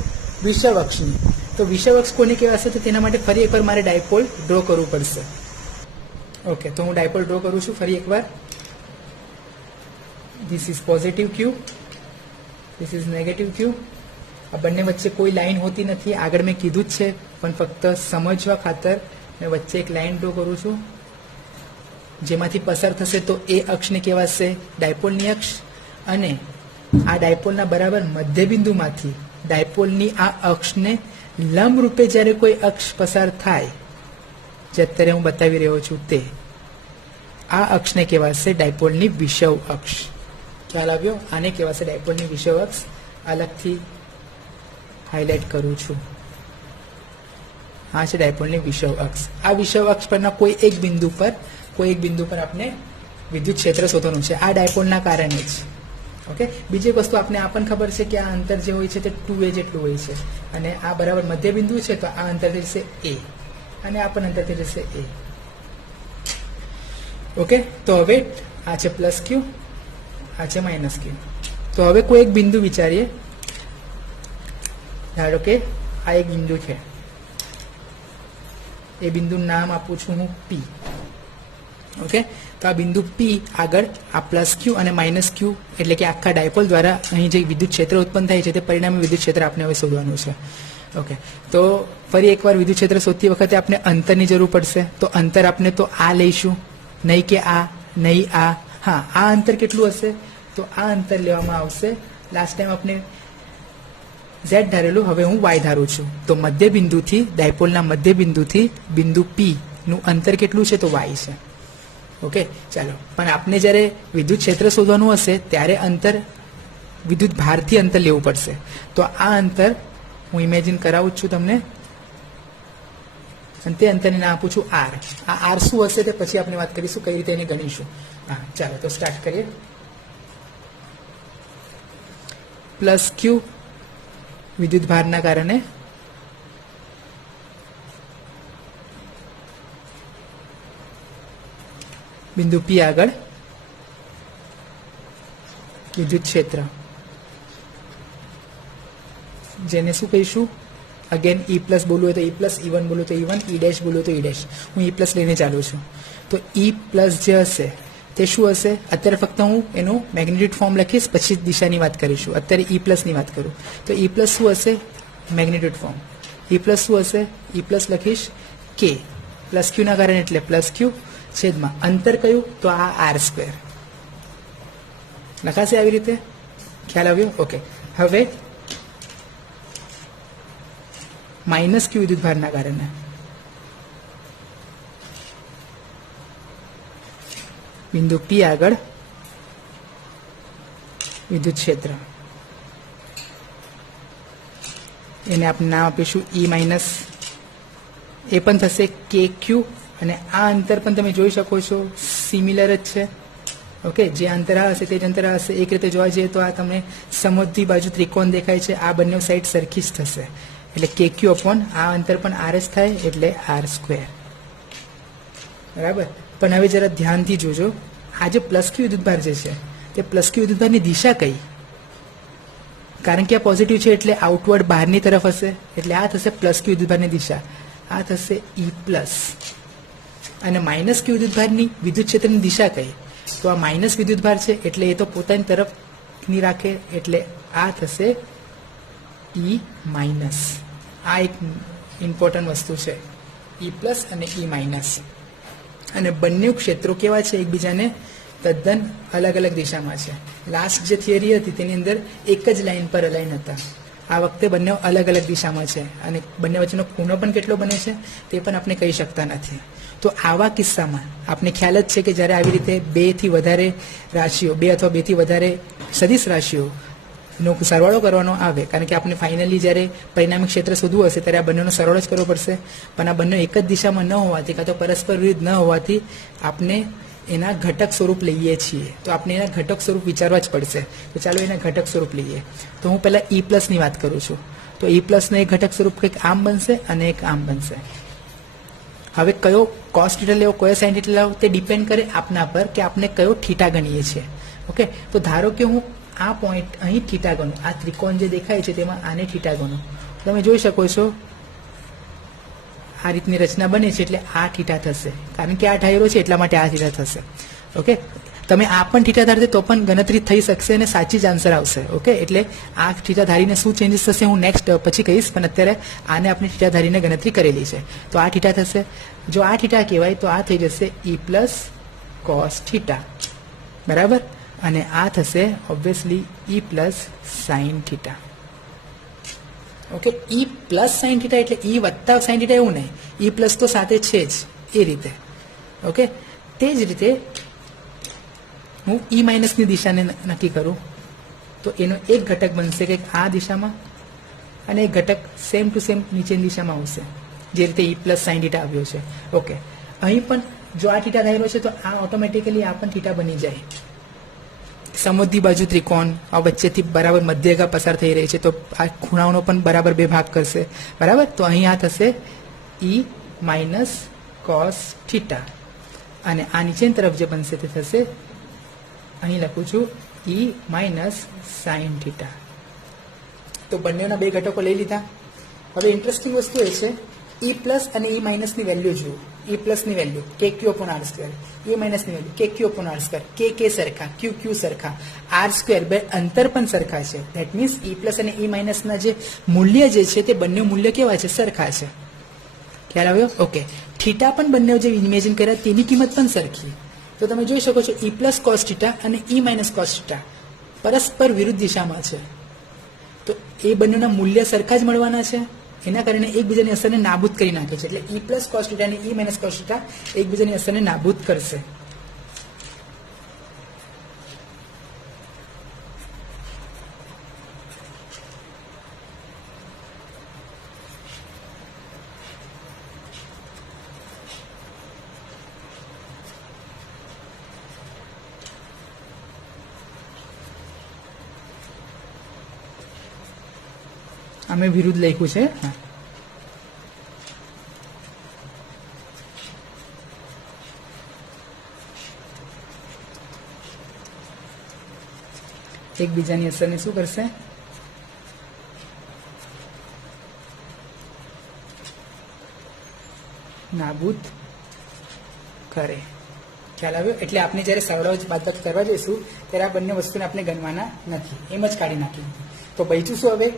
વિષુવક્ષની. તો વિષુવક્ષ કોને કહેવાશે? તો તેના માટે ફરી એકવાર મારે ડાયપોલ ડ્રો કરવું પડશે. ઓકે, તો હું ડાયપોલ ડ્રો કરું છું ફરી એકવાર. This is positive q, this is negative q. આ બંને વચ્ચે કોઈ લાઈન હોતી નથી, આગળ મેં કીધું જ છે, પણ ફક્ત સમજવા ખાતર મેં વચ્ચે એક લાઈન ડ્રો કરું છું, જેમાંથી પસાર થશે તો એ અક્ષને કહેવાશે ડાયપોલની અક્ષ, અને આ ડાયપોલના બરાબર મધ્યબિંદુમાંથી ડાયપોલની આ અક્ષને લંબ રૂપે જ્યારે કોઈ અક્ષ પસાર થાય, જે અત્યારે હું બતાવી રહ્યો છું તે, આ અક્ષને કહેવાશે ડાયપોલની વિષવ અક્ષ. ખ્યાલ આવ્યો? આને કહેવાશે ડાયપોલની વિષવ અક્ષ. અલગથી હાઇલાઇટ કરું છું. આ છે ડાયપોલની વિષવ અક્ષ. આ વિષવ અક્ષ પરના કોઈ એક બિંદુ પર આપણે વિદ્યુત ક્ષેત્ર શોધવાનું છે. આ ડાયપોલના કારણે જ. ઓકે. બીજી વસ્તુ આપણે આ પણ ખબર છે કે આ અંતર જે હોય છે તે 2a જેટલું હોય છે, અને આ બરાબર મધ્ય બિંદુ છે, તો આ અંતર થઈ જશે a, અને આ પણ અંતર થઈ જશે a. ઓકે. તો હવે આ છે પ્લસ ક્યુ, આ છે માઇનસ ક્યુ. તો હવે કોઈ એક બિંદુ વિચારીએ. ધારો કે આ એક બિંદુ છે, એ બિંદુનું નામ આપું છું હું P. ઓકે. તો આ બિંદુ P આગળ આ પ્લસ ક્યુ અને માઇનસ ક્યુ એટલે કે આખા ડાયપોલ દ્વારા અહીં જે વિદ્યુત ક્ષેત્ર ઉત્પન્ન થાય છે તે પરિણામે વિદ્યુત ક્ષેત્ર આપણે હવે શોધવાનું છે. ઓકે. તો ફરી એકવાર વિદ્યુત ક્ષેત્ર શોધતી વખતે આપણે અંતરની જરૂર પડશે. તો અંતર આપણે તો આ લઈશું, નહીં કે આ, નહીં આ. હા, આ અંતર કેટલું હશે? તો આ અંતર લેવામાં આવશે. લાસ્ટ ટાઈમ આપણે z ધારેલું, હવે હું y ધારું છું. તો મધ્ય બિંદુથી, ડાયપોલના મધ્ય બિંદુથી બિંદુ P નું અંતર કેટલું છે? તો y છે. ઓકે. ચાલો, પણ આપણે જ્યારે વિદ્યુત ક્ષેત્ર શોધવાનું હશે ત્યારે અંતર વિદ્યુત ભારથી અંતર લેવું પડશે. તો આ અંતર હું ઇમેજિન કરાવું છું તમને, અને તે અંતરને નામ આપું છું r. આ r શું હશે તે પછી આપણે વાત કરીશું, કઈ રીતે એને ગણીશું. હા, ચાલો તો સ્ટાર્ટ કરીએ. પ્લસ ક્યુ વિદ્યુત ભારના કારણે, બિંદુ P આગળ વિદ્યુત ક્ષેત્ર, જેને શું કહીશું? અગેન E પ્લસ બોલવું હોય તો E પ્લસ, E1 બોલું તો E1, E ડેશ બોલું તો E ડેશ. હું E પ્લસ લઈને ચાલુ છું. તો E પ્લસ જે હશે તે શું હશે? અત્યારે ફક્ત હું એનું મેગ્નિટ્યુડ ફોર્મ લખીશ, પછી દિશાની વાત કરીશું. અત્યારે E પ્લસની વાત કરું તો E પ્લસ શું હશે? Magnitude form. E પ્લસ શું હશે? E પ્લસ લખીશ K પ્લસ ક્યુના કારણે, એટલે પ્લસ ક્યુ છેદમાં અંતર કયું? તો આ r². લખાશે આવી રીતે. ખ્યાલ આવ્યો? ઓકે. હવે માઇનસ ક્યુ વિદ્યુત ભારના કારણે, બિંદુ P આગળ વિદ્યુત ક્ષેત્ર, એને આપણે નામ આપીશું E માઇનસ. એ પણ થશે KQ, અને આ અંતર પણ તમે જોઈ શકો છો સિમિલર જ છે. ઓકે. જે અંતર હશે તે જ અંતર હશે. એક રીતે જોવા જઈએ તો આ તમને સમોદ્ધિ બાજુ ત્રિકોણ દેખાય છે, આ બંને સાઈડ સરખી જ થશે, એટલે KQ અપોન આ અંતર પણ r જ થાય, એટલે r². બરાબર. પણ હવે જરા ધ્યાનથી જોજો, આ જે પ્લસ ક્યુ વિદ્યુતભાર જે છે તે પ્લસ ક્યુ વિદ્યુતભારની દિશા કઈ? કારણ કે આ પોઝિટિવ છે એટલે આઉટવર્ડ બહારની તરફ હશે, એટલે આ થશે પ્લસ ક્યુ વિદ્યુતભારની દિશા. આ થશે E પ્લસ. અને માઇનસ ક્યુ વિદ્યુતભારની વિદ્યુત ક્ષેત્રની દિશા કઈ? તો આ માઇનસ વિદ્યુતભાર છે એટલે એ તો પોતાની તરફની રાખે, એટલે આ થશે E માઇનસ. આ એક ઇમ્પોર્ટન્ટ વસ્તુ છે, E પ્લસ અને E માઇનસ. અને બંને ક્ષેત્રો કેવા છે? એકબીજાને તદ્દન અલગ અલગ દિશામાં છે. લાસ્ટ જે થિયરી હતી તેની અંદર એક જ લાઇન પર અલાઇન હતા. આ વખતે બંને અલગ અલગ દિશામાં છે, અને બંને વચ્ચેનો ખૂણો પણ કેટલો બને છે તે પણ આપણે કહી શકતા નથી. તો આવા કિસ્સામાં આપણે ખ્યાલ જ છે કે જ્યારે આવી રીતે 2 થી વધારે રાશિઓ, 2 અથવા 2 થી વધારે સદિશ રાશિઓનો સરવાળો કરવાનો આવે, કારણ કે આપણે ફાઇનલી જ્યારે પરિણામી ક્ષેત્ર શોધવું હશે ત્યારે આ બંનેનો સરવાળો જ કરવો પડશે. પણ આ બંને એક જ દિશામાં ન હોવાથી, કાં તો પરસ્પર વિરુદ્ધ ન હોવાથી આપણે એના ઘટક સ્વરૂપ લઈએ છીએ. તો આપણે એના ઘટક સ્વરૂપ વિચારવા જ પડશે. તો ચાલો એના ઘટક સ્વરૂપ લઈએ. તો હું પહેલાં E પ્લસની વાત કરું છું. તો E પ્લસનો એક ઘટક સ્વરૂપ કંઈક આમ બનશે અને એક આમ બનશે. હવે કયો કોસ થીટા લેવો, કયો સાઇન થીટા લેવો તે ડિપેન્ડ કરે આપના પર કે આપણે કયો થીટા ગણીએ છીએ. ઓકે. તો ધારો કે હું આ પોઈન્ટ અહીં થીટા ગણું, આ ત્રિકોણ જે દેખાય છે તેમાં આને થીટા ગણું. તમે જોઈ શકો છો આ રીતની રચના બને છે, એટલે આ થીટા થશે. કારણ કે આ ઢાયરો છે એટલા માટે આ થીટા થશે. ઓકે. તમે આ પણ થીટા ધારતે તો પણ ગણતરી થઈ શકશે અને સાચી જ આન્સર આવશે. ઓકે. એટલે આ થીટા ધારીને શું ચેન્જીસ થશે હું નેક્સ્ટ પછી કહીશ, પણ અત્યારે આને આપણે થીટા ધારીને ગણતરી કરેલી છે. તો આ થીટા થશે. જો આ થીટા કહેવાય તો આ થઈ જશે E પ્લસ કોસ થીટા. બરાબર. અને આ થશે obviously E plus sine theta. Okay E plus sine theta એટલે ઈ વત્તા સાઇન થીટા એવું નહીં, ઈ પ્લસ તો સાથે છે જ એ રીતે. ઓકે તે જ રીતે હું ઈ માઇનસની દિશાને નક્કી કરું તો એનો એક ઘટક બનશે કે આ દિશામાં અને એક ઘટક સેમ ટુ સેમ નીચેની દિશામાં આવશે, જે રીતે ઈ પ્લસ સાઇન થીટા આવ્યો છે. ઓકે અહીં પણ જો આ થીટા ધાર્યો છે તો આ ઓટોમેટિકલી આ પણ થીટા બની જાય. સમોદ્ધિ બાજુ ત્રિકોણ આ વચ્ચેથી બરાબર મધ્યરેખા પસાર થઈ રહી છે તો આ ખૂણાઓનો પણ બરાબર બે ભાગ કરશે, બરાબર. તો અહીં આ થશે ઈ માઇનસ કોસ થીટા અને આ નીચેની તરફ જે બનશે તે થશે, અહીં લખું છું ઈ માઇનસ સાઇન થીટા. તો બંનેના બે ઘટકો લઈ લીધા. હવે ઇન્ટરેસ્ટિંગ વસ્તુ એ છે ઈ પ્લસ અને ઈ માઇનસની વેલ્યુ જુઓ. ઈ પ્લસની વેલ્યુ કે ક્યુ અપોન આર સ્ક્વેર, ઈ માઇનસની વેલ્યુ કે ક્યુ અપોન આર સ્ક્વેર, કે સરખા, ક્યુ ક્યુ સરખા, આર સ્ક્વેર, બે અંતર પણ સરખા છે. ધેટ મીન્સ ઈ પ્લસ અને ઈ માઇનસના જે મૂલ્ય જે છે તે બંને મૂલ્ય કેવા છે, સરખા છે. ખ્યાલ આવ્યો? ઓકે થીટા પણ બંને જે ઇમેજિન કર્યા તેની કિંમત પણ સરખી. તો તમે જોઈ શકો છો ઈ પ્લસ કોસ થીટા અને ઈ માઇનસ કોસ થીટા પરસ્પર વિરુદ્ધ દિશામાં છે. તો એ બંનેના મૂલ્ય સરખા જ મળવાના છે. એના કારણે એકબીજાની અસરને નાબૂદ કરી નાખે છે. એટલે ઈ પ્લસ કોસ થીટા અને ઈ માઇનસ કોસ થીટા એકબીજાની અસરને નાબૂદ કરશે. અમે વિરુદ્ધ લખ્યું છે. હા એકબીજાની અસરને શું કરશે, નાબૂદ કરે. ખ્યાલ આવ્યો? એટલે આપણે જ્યારે સરવાળો બાદબાકી કરવા જઈશું ત્યારે આ બંને વસ્તુને આપણે ગણવાના નથી, એમ જ કાઢી નાખી. તો બચ્યું શું હવે,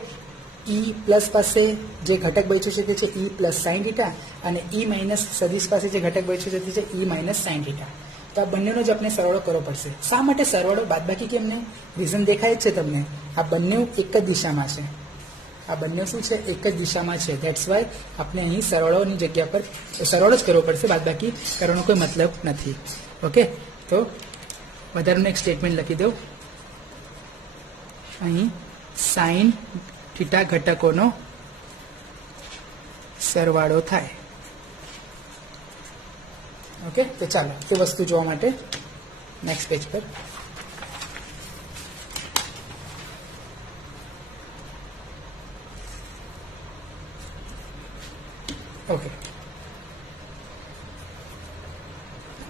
ઈ પ્લસ પાસે જે ઘટક બચ્યું છે તે છે ઈ પ્લસ સાઇન થીટા અને ઈ માઇનસ સદિશ પાસે જે ઘટક બચ્યું છે તે છે ઈ માઇનસ સાઇન થીટા. તો આ બંનેનો જ આપણે સરવાળો કરવો પડશે. શા માટે સરવાળો બાદબાકી કેમ ને? રીઝન દેખાય જ છે તમને. આ બંને એક જ દિશામાં છે. આ બંને શું છે, એક જ દિશામાં છે. ધેટ્સ વાય આપણે અહીં સરવાળોની જગ્યા પર સરવાળો જ કરવો પડશે, બાદબાકી કરવાનો કોઈ મતલબ નથી. ઓકે તો વધારાનું એક સ્ટેટમેન્ટ લખી દઉં. અહીં સાઇન થીટા ઘટકોનો સરવાળો થાય. ઓકે તો ચાલો એ વસ્તુ જોવા માટે નેક્સ્ટ પેજ પર. ઓકે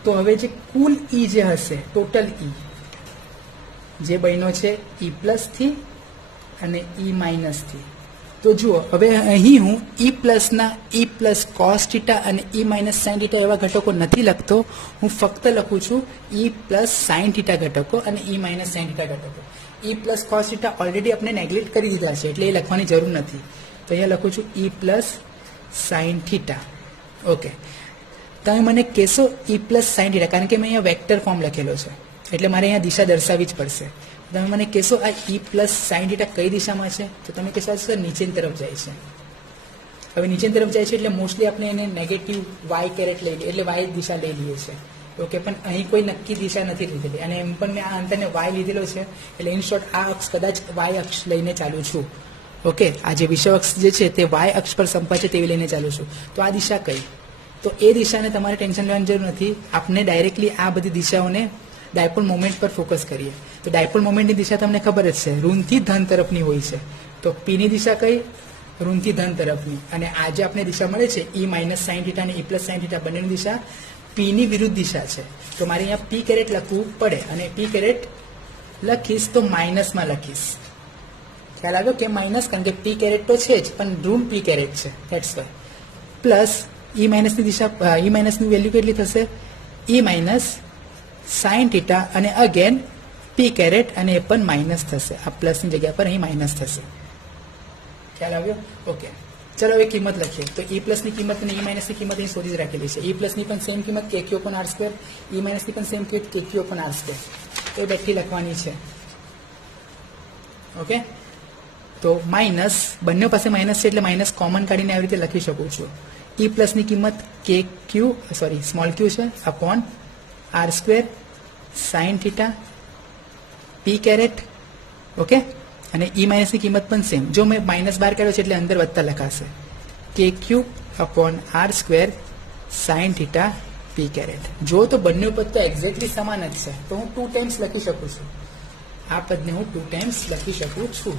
તો હવે જે કુલ ઈ જે હશે, ટોટલ ઈ જે બન્યો છે ઈ પ્લસ થી અને ઈ માઇનસ થી. તો જુઓ હવે અહીં હું ઈ પ્લસના ઈ પ્લસ કોસ થીટા અને ઈ માઇનસ સાઇન થીટા એવા ઘટકો નથી લખતો. હું ફક્ત લખું છું ઈ પ્લસ સાઇન થીટા ઘટકો અને ઈ માઇનસ સાઇન થીટા ઘટકો. ઈ પ્લસ કોસ થીટા ઓલરેડી આપણે નેગ્લેક્ટ કરી દીધા છે એટલે એ લખવાની જરૂર નથી. તો અહીંયા લખું છું ઈ પ્લસ સાઇન થીટા. ઓકે તમે મને કહેશો ઈ પ્લસ સાઇન થીટા, કારણ કે મેં અહીંયા વેક્ટર ફોર્મ લખેલો છે એટલે મારે અહીંયા દિશા દર્શાવવી જ પડશે. તમે મને કહેશો આ ઈ પ્લસ સાઇન થીટા કઈ દિશામાં છે, તો તમે કહેશો સર નીચેની તરફ જાય છે. હવે નીચેની તરફ જાય છે એટલે મોસ્ટલી આપણે એને નેગેટિવ વાય કેરેટ લઈ લઈએ, એટલે વાય દિશા લઈ લઈએ છીએ. ઓકે પણ અહીં કોઈ નક્કી દિશા નથી લીધેલી અને એમ પણ મેં આ અંતરને વાય લીધેલો છે એટલે ઇન શોર્ટ આ અક્ષ કદાચ વાય અક્ષ લઈને ચાલુ છું. ઓકે આ જે વિષય અક્ષ જે છે તે વાય અક્ષ પર સંપર્ક છે તેવી લઈને ચાલુ છું. તો આ દિશા કઈ, તો એ દિશાને તમારે ટેન્શન લેવાની જરૂર નથી. આપણે ડાયરેક્ટલી આ બધી દિશાઓને ડાયપોલ મોમેન્ટ પર ફોકસ કરીએ. તો ડાયપોલ મોમેન્ટની દિશા તમને ખબર જ છે, ઋણથી ધન તરફની હોય છે. તો પીની દિશા કઈ, ઋણથી ધન તરફની. અને આ જે આપણે દિશા મળે છે ઈ માઇનસ સાઇન થીટા અને ઈ પ્લસ સાઇન થીટા બંનેની દિશા પીની વિરુદ્ધ દિશા છે. તો મારે અહીંયા પી કેરેટ લખવું પડે અને પી કેરેટ લખીશ તો માઇનસમાં લખીશ. ખ્યાલ આવ્યો કે માઇનસ, કારણ કે પી કેરેટ તો છે જ પણ ઋણ પી કેરેટ છે. ધેટ્સ વાય પ્લસ ઈ માઇનસની દિશા, ઈ માઇનસની વેલ્યુ કેટલી થશે, ઈ માઇનસ સાઇન થીટા અને અગેન પી કેરેટ અને એ પણ માઇનસ થશે. આ પ્લસની જગ્યા પર અહીં માઇનસ થશે. ખ્યાલ આવ્યો? ઓકે ચલો હવે કિંમત લખીએ. તો ઈ પ્લસની કિંમત અને ઈ માઇનસની કિંમત અહીં શોધી જ રાખેલી છે. ઈ પ્લસની પણ સેમ કિંમત કે ક્યુ અપોન આર સ્ક્વેર, ઈ માઇનસની પણ સેમ કિંમત કે ક્યુ અપોન આર સ્ક્વેર. તો એ બેઠી લખવાની છે. ઓકે તો માઇનસ, બંને પાસે માઇનસ છે એટલે માઇનસ કોમન કાઢીને આવી રીતે લખી શકું છું. ઈ પ્લસની કિંમત કે ક્યુ સ્મોલ ક્યુ છે upon R square sine theta પી કેરેટ. ઓકે, અને ઈ માઇનસની કિંમત પણ સેમ. જો મેં માઇનસ બહાર કાઢ્યો છે એટલે અંદર વત્તા લખાશે. K q upon R square sine theta પી કેરેટ. જો તો બંને પદ તો એક્ઝેક્ટલી સમાન જ છે તો હું 2 ટાઈમ્સ લખી શકું છું. આ પદને હું 2 ટાઈમ્સ લખી શકું છું.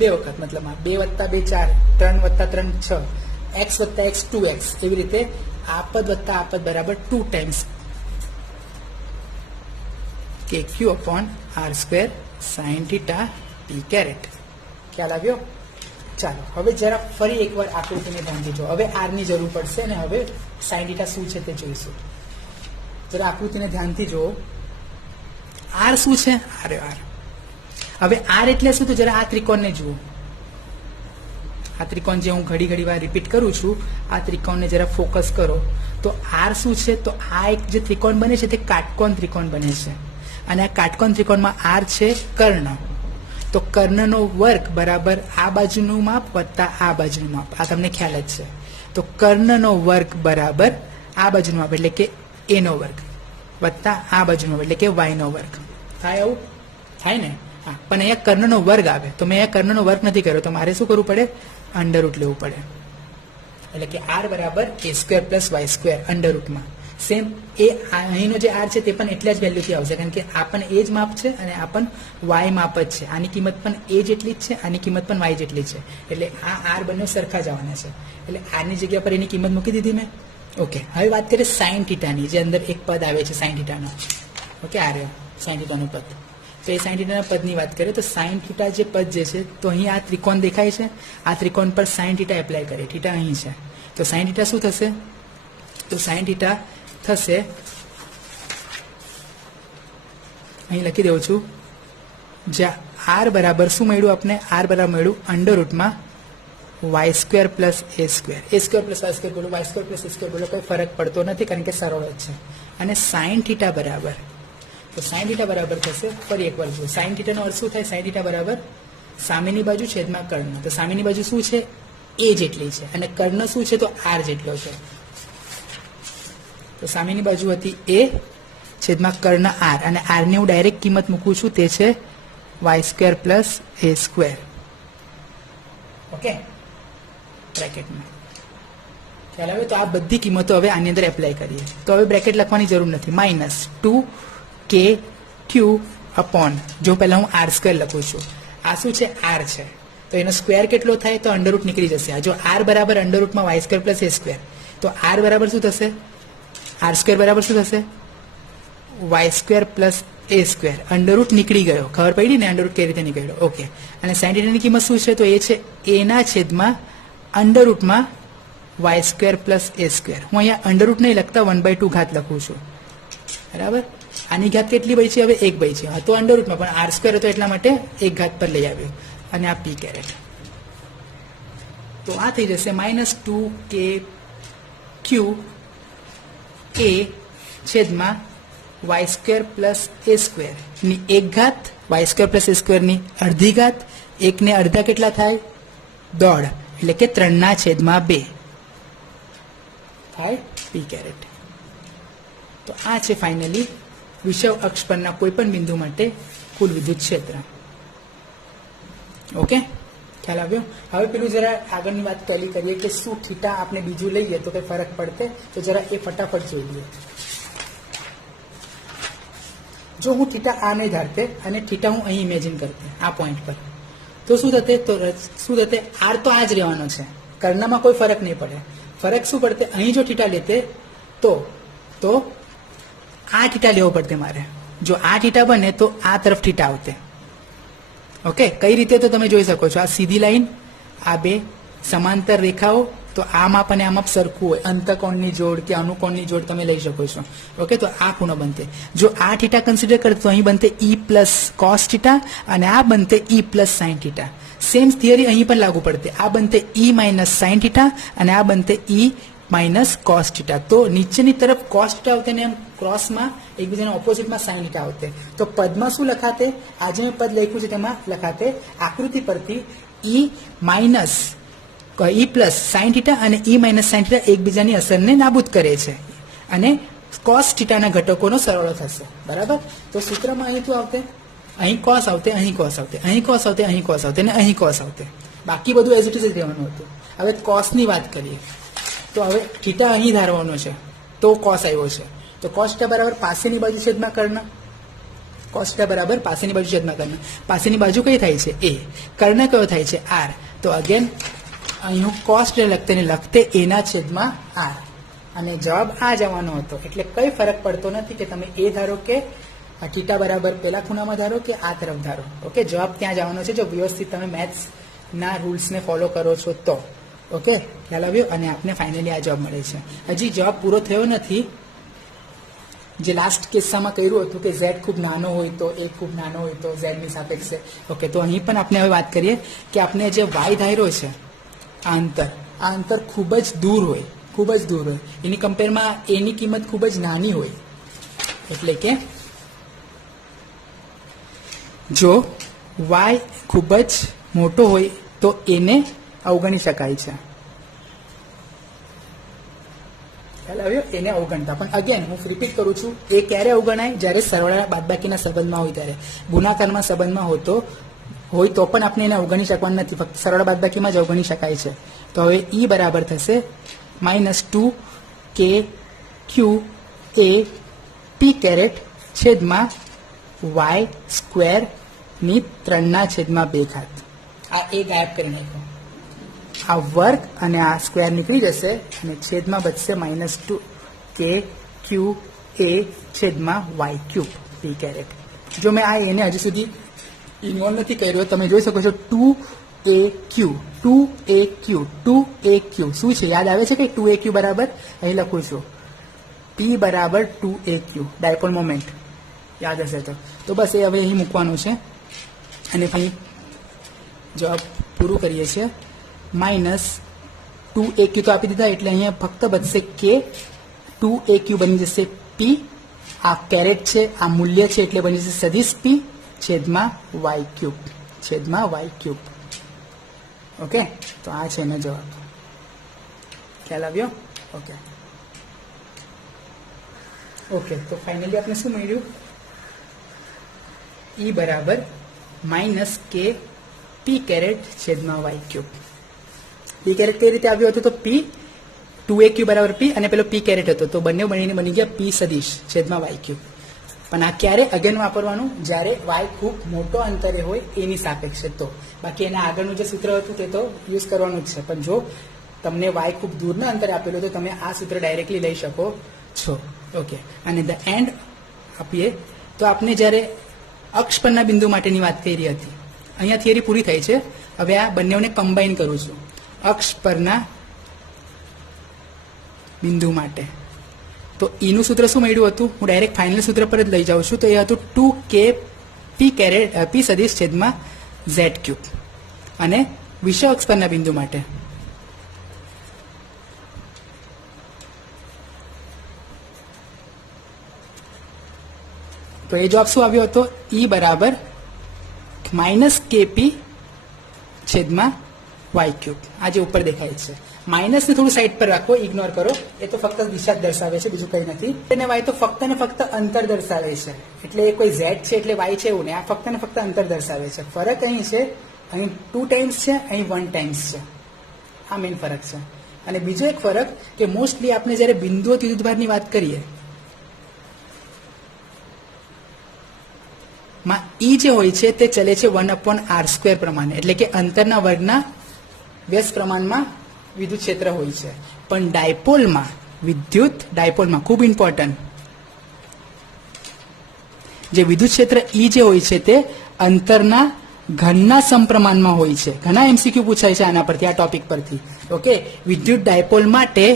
2 વખત, મતલબ 2 વત્તા 2 4, 3 વત્તા 3 6, x વત્તા x 2x. એવી રીતે આ પદ વત્તા આ પદ બરાબર 2 times k q upon R square sine theta પી કેરેટ. ખ્યાલ આવ્યો? ચાલો હવે જરા ફરી એકવાર આકૃતિને ધ્યાનથી જો. હવે આર ની જરૂર પડશે અને હવે સાઇન થીટા શું છે તે જોઈશું. જરા આકૃતિને ધ્યાનથી જો. આર શું છે? આર. હવે આર એટલે શું? તો જરા આ ત્રિકોણને જુઓ. આ ત્રિકોણ જે હું ઘડી વાર રિપીટ કરું છું, આ ત્રિકોણને જરા ફોકસ કરો. તો આર શું છે? તો આ એક જે ત્રિકોણ બને છે તે કાટકોણ ત્રિકોણ બને છે. અને આ કાટકોણ ત્રિકોણમાં આર છે કર્ણ. તો કર્ણનો વર્ગ બરાબર આ બાજુનું માપ વત્તા આ બાજુનું માપ. આ તમને ખ્યાલ જ છે. તો કર્ણનો વર્ગ બરાબર આ બાજુનું માપ એટલે કે એ નો વર્ગ વત્તા આ બાજુનો એટલે કે વાય નો વર્ગ. થાય આવું? થાય ને? હા. પણ અહીંયા કર્ણનો વર્ગ આવે તો મેં અહીંયા કર્ણનો વર્ગ નથી કર્યો તો મારે શું કરવું પડે? અંડર રૂટ લેવું પડે. એટલે કે આર બરાબર a square plus y square under રૂટમાં. સેમ એ અહીંનો જે આર છે તે પણ એટલા જ વેલ્યુથી આવશે કારણ કે આ પણ એ જ માપ છે અને આ પણ વાય માપ જ છે. આની કિંમત પણ એ જેટલી જ છે, આની કિંમત પણ વાય જેટલી છે. એટલે આ આર બંને સરખા જ આવવાના છે. એટલે આરની જગ્યા પર એની કિંમત મૂકી દીધી મેં. ઓકે, હવે વાત કરીએ સાઇન થીટાની, જે અંદર એક પદ આવે છે સાઇન થીટાનો. ઓકે, આ રહ્યો સાઇન થીટાનું પદ. તો એ સાઇન થીટાના પદની વાત કરીએ તો સાઇન થીટા જે પદ જે છે તો અહીં આ ત્રિકોણ દેખાય છે. આ ત્રિકોણ પર સાઇન થીટા એપ્લાય કરીએ. થીટા અહીં છે તો સાઇન થીટા શું થશે? તો સાઇન થીટા થશે, અહીં લખી દઉં છું, જ્યાં આર બરાબર શું મળ્યું આપણે? આર બરાબર મળ્યું under રૂટમાં Y square plus a square. A square plus y square બોલો, Y square plus a square બોલો, કોઈ ફરક પડતો નથી કારણ કે સરળ જ છે. અને સાઇન થીટા બરાબર, તો સાઇન થીટા બરાબર થશે, ફરી એકવાર જુઓ, સાઇન થીટાનો અર્થ શું થાય? સાઇન થીટા બરાબર સામેની બાજુ છેદમાં કર્ણ. તો સામેની બાજુ શું છે? એ જેટલી છે અને કર્ણ શું છે? તો આર જેટલો છે. તો સામેની બાજુ હતી એ છેદમાં કર્ણ આર અને આરની હું ડાયરેક્ટ કિંમત મૂકું છું, તે છે Y square plus a square. Okay, બ્રેકેટમાં ખ્યાલ આવે? તો આ બધી કિંમતો હવે આની અંદર એપ્લાય કરીએ. તો હવે બ્રેકેટ લખવાની જરૂર નથી. માઇનસ 2 કે ક્યુ અપોન, જો પહેલાં હું આર સ્ક્વેર લખું છું, આ શું છે? આર છે તો એનો સ્ક્વેર કેટલો થાય? તો અંડર રૂટ નીકળી જશે. આ જો આર બરાબર under રૂટમાં Y square plus a square, તો આર બરાબર શું થશે? આર સ્ક્વેર બરાબર શું થશે? Y square plus a square. Under route નીકળી ગયો. ખબર પડી ને અંડર રૂટ કઈ રીતે નીકળ્યો? ઓકે. અને સાઇન થીટાની કિંમત શું છે? તો એ છે એના છેદમાં under રૂટમાં Y square plus a square. હું અહીંયા અંડર રૂટ નહીં લખતા 1/2 ઘાત લખું છું. બરાબર? આની ઘાત કેટલી બચી? હવે 1 બચી. હતો અંડર રૂટમાં પણ આર સ્ક્વેર હતો એટલા માટે 1 ઘાત પર લઈ આવ્યો. અને આ પી કેરેટ. તો આ થઈ જશે -2 કે ક્યુ એ છેદમાં Y square plus a square ની 1 ઘાત, Y square plus a square ની અડધી ઘાત. 1 ને અડધા કેટલા થાય? 1/2, એટલે કે 3/2 થાય પી કેરેટ. તો આ છે ફાઇનલી વિષવ અક્ષ પરના કોઈ પણ બિંદુ માટે કુલ વિદ્યુત ક્ષેત્ર. ઓકે, ખ્યાલ આવ્યો? હવે પેલું જરા આગળની વાત પહેલી કરીએ કે શું થીટા આપણે બીજું લઈએ તો કંઈ ફરક પડતે? તો જરા એ ફટાફટ જોઈ લઈએ. જો હું થીટા આ નહીં ધારતે અને થીટા હું અહીં ઇમેજિન કરતે આ પોઈન્ટ પર, તો શું થતે? તો શું થતે? આર તો આ જ રહેવાનો છે, કર્ણમાં કોઈ ફરક નહીં પડે. ફરક શું પડતે? અહીં જો થીટા લેતે તો આ થીટા લેવો પડતે મારે. જો આ થીટા બને તો આ તરફ થીટા આવતે. ઓકે, કઈ રીતે? તો તમે જોઈ શકો છો, આ સીધી લાઈન, આ બે સમાંતર રેખાઓ, તો આ માપ અને આ માપ સરખું હોય. અંતકોણની જોડ કે અનુકોણની જોડ તમે લઈ શકો છો. ઓકે, તો આ ખૂણો બનતે. જો આ થીટા કન્સિડર કરે તો અહીં બનતે ઈ પ્લસ કોસ થીટા અને આ બનતે E plus sine theta. Same theory અહીં પણ લાગુ પડતે. આ બનતે ઈ માઇનસ સાઇન થીટા અને આ બનતે ઈ માઇનસ કોસ થીટા. તો નીચેની તરફ કોસ થીટા આવતે ને એમ ક્રોસમાં એકબીજાના ઓપોઝિટમાં સાઇન થીટા આવતે. તો પદમાં શું લખાતે? આજે મેં પદ લખ્યું છે તેમાં લખાતે આકૃતિ પરથી ઈ માઇનસ ઈ પ્લસ સાઇન થીટા અને ઈ માઇનસ સાઇન થીટા એકબીજાની અસરને નાબૂદ કરે છે અને કોસ થીટાના ઘટકોનો સરવાળો થશે. બરાબર. તો સૂત્રમાં અહીં શું આવતે? અહીં કોસ આવતે, અહીં કોસ આવતે, અહીં કોસ આવતે, અહીં કોસ આવતે અને અહીં કોસ આવતે. બાકી બધું એઝ ઇટ ઇઝ રહેવાનું હતું. હવે કોસની વાત કરીએ તો હવે થીટા અહીં ધારવાનો છે તો કોસ આવ્યો છે. તો કોસ થીટા બરાબર પાસેની બાજુ છેદમાં કર્ણ. કોસ થીટા બરાબર પાસેની બાજુ છેદમાં કર્ણ. પાસેની બાજુ કઈ થાય છે? એ. કર્ણ કયો થાય છે? આર. તો અગેન અહીં હું કોસ થીટા લખતે એના છેદમાં આર અને જવાબ આ જવાનો હતો. એટલે કઈ ફરક પડતો નથી કે તમે એ ધારો કે થીટા બરાબર પેલા ખૂણામાં ધારો કે આ તરફ ધારો. ઓકે, જવાબ ત્યાં જવાનો છે જો વ્યવસ્થિત તમે મેથ્સ ના રૂલ્સને ફોલો કરો છો તો. ઓકે, ખ્યાલ આવ્યો? અને આપને ફાઇનલી આ જવાબ મળે છે. હજી જવાબ પૂરો થયો નથી. જે લાસ્ટ કિસ્સામાં કર્યું હતું કે ઝેડ ખૂબ નાનો હોય તો એ ખૂબ નાનો હોય તો ઝેડની સાપેક્ષે. ઓકે, તો અહીં પણ આપણે હવે વાત કરીએ કે આપણે જે વાય ધાર્યો છે આ અંતર ખૂબ જ દૂર હોય, ખૂબ જ દૂર હોય. એની કમ્પેરમાં એની કિંમત ખૂબ જ નાની હોય. એટલે કે જો વાય ખૂબ જ મોટો હોય તો એને અવગણી શકાય છે. ખ્યાલ આવ્યો? એને અવગણતા. પણ અગેન હું રિપીટ કરું છું, એ ક્યારે અવગણાય? જ્યારે સરવાળા બાદબાકીના સંબંધમાં હોય ત્યારે. ગુણાકારમાં સંબંધમાં હોય તો પણ આપણે એને અવગણી શકવાનું નથી. ફક્ત સરળ બાદબાકીમાં જ અવગણી શકાય છે. તો હવે ઈ બરાબર થશે -2kqa છેદમાં વાય સ્ક્વેરની 3/2. આ એ ગાયબ કરી નાખ્યો. આ વર્ગ અને આ સ્ક્વેર નીકળી જશે અને છેદમાં બચશે -2kqa છેદમાં વાય ક્યુબ પી કેરેટ. જો મેં આ એને હજી સુધી ઇન્વોલ્વ નથી કર્યો, તમે જોઈ શકો છો 2aq શું છે? યાદ આવે છે કે 2aq બરાબર અહીં લખું છું p બરાબર 2aq ડાયપોલ મોમેન્ટ. યાદ હશે તો બસ એ હવે અહીં મૂકવાનું છે અને અહીં જવાબ પૂરું કરીએ છીએ. -2aq તો આપી દીધા એટલે અહીંયા ફક્ત બચશે કે 2aq બની જશે p. આ કેરેટ છે, આ મૂલ્ય છે એટલે બની જશે સદિશ p છેદમાં વાય ક્યુબ. ઓકે, તો આ છે એનો જવાબ. ખ્યાલ આવ્યો? ઓકે, તો ફાઇનલી આપણે શું મળ્યું? ઈ બરાબર -k p કેરેટ છેદમાં વાય ક્યુબ. પી કેરેટ કઈ રીતે આવ્યું હતું? તો p 2aq બરાબર p અને પેલો p કેરેટ હતો તો બંને મળીને બની ગયા p સદિશ છેદમાં વાય ક્યુબ. પણ આ ક્યારે અગેન વાપરવાનું? જ્યારે વાય ખૂબ મોટો અંતરે હોય એની સાપેક્ષે. તો બાકી એના આગળનું જે સૂત્ર હતું તે તો યુઝ કરવાનું જ છે. પણ જો તમને વાય ખૂબ દૂરના અંતરે આપેલું તો તમે આ સૂત્ર ડાયરેક્ટલી લઈ શકો છો. ઓકે, અને ધ એન્ડ આપીએ તો આપણે જ્યારે અક્ષ પરના બિંદુ માટેની વાત કરી હતી, અહીંયા થિયરી પૂરી થઈ છે. હવે આ બંનેઓને કમ્બાઈન કરું છું. અક્ષ પરના બિંદુ માટે તો ઈનું સૂત્ર શું મળ્યું હતું? હું ડાયરેક્ટ ફાઇનલ સૂત્ર પર જ લઈ જાઉં છું. તો એ હતું 2k p સદિશ છેદમાં ઝેડ ક્યુબ. અને વિષય અક્ષ પરના બિંદુ માટે તો એ જવાબ શું આવ્યો હતો? ઈ બરાબર -kp છેદમાં વાય ક્યુબ. આ જે ઉપર દેખાય છે. માઇનસને થોડું સાઈડ પર રાખો, ઇગ્નોર કરો. એ તો ફક્ત દિશા જ દર્શાવે છે, બીજું કંઈ નથી. અને વાય તો ફક્ત ને ફક્ત અંતર દર્શાવે છે. એટલે એ કોઈ ઝેડ છે એટલે વાય છે એવું નહીં. આ ફક્ત ને ફક્ત અંતર દર્શાવે છે. ફરક અહીં છે, અહીં 2 ટાઈમ્સ છે, અહીં 1 ટાઈમ્સ છે. આ મેઇન ફરક છે. અને બીજો એક ફરક કે મોસ્ટલી આપણે જ્યારે બિંદુઓ ત્રિજ્યાભારની વાત કરીએ માં ઈ જે હોય છે તે ચલે છે 1/r² પ્રમાણે. એટલે કે અંતરના વર્ગના વ્યસ્ત પ્રમાણમાં વિદ્યુત ક્ષેત્ર હોય છે. પણ ડાયપોલમાં ખૂબ ઇમ્પોર્ટન્ટ, જે વિદ્યુત ક્ષેત્ર ઈ જે હોય છે તે અંતરના ઘનના સમપ્રમાણમાં હોય છે. ઘણા એમસીક્યુ પૂછાય છે આના પરથી, આ ટોપિક પરથી. ઓકે, વિદ્યુત ડાયપોલ માટે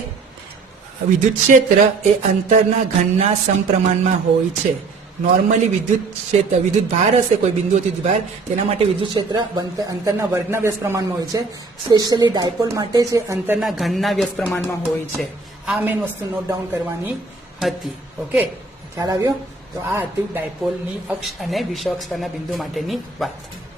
વિદ્યુત ક્ષેત્ર એ અંતરના ઘનના સમપ્રમાણમાં હોય છે. નોર્મલી વિદ્યુત ભાર હશે કોઈ બિંદુથી ભાર, તેના માટે વિદ્યુત ક્ષેત્ર અંતરના વર્ગના વ્યસ્ત પ્રમાણમાં હોય છે. સ્પેશિયલી ડાયપોલ માટે જે અંતરના ઘનના વ્યસ્ત પ્રમાણમાં હોય છે. આ મેઇન વસ્તુ નોટ ડાઉન કરવાની હતી. ઓકે, ખ્યાલ આવ્યો? તો આ હતું ડાયપોલની અક્ષ અને વિષુવઅક્ષ પરના બિંદુ માટેની વાત.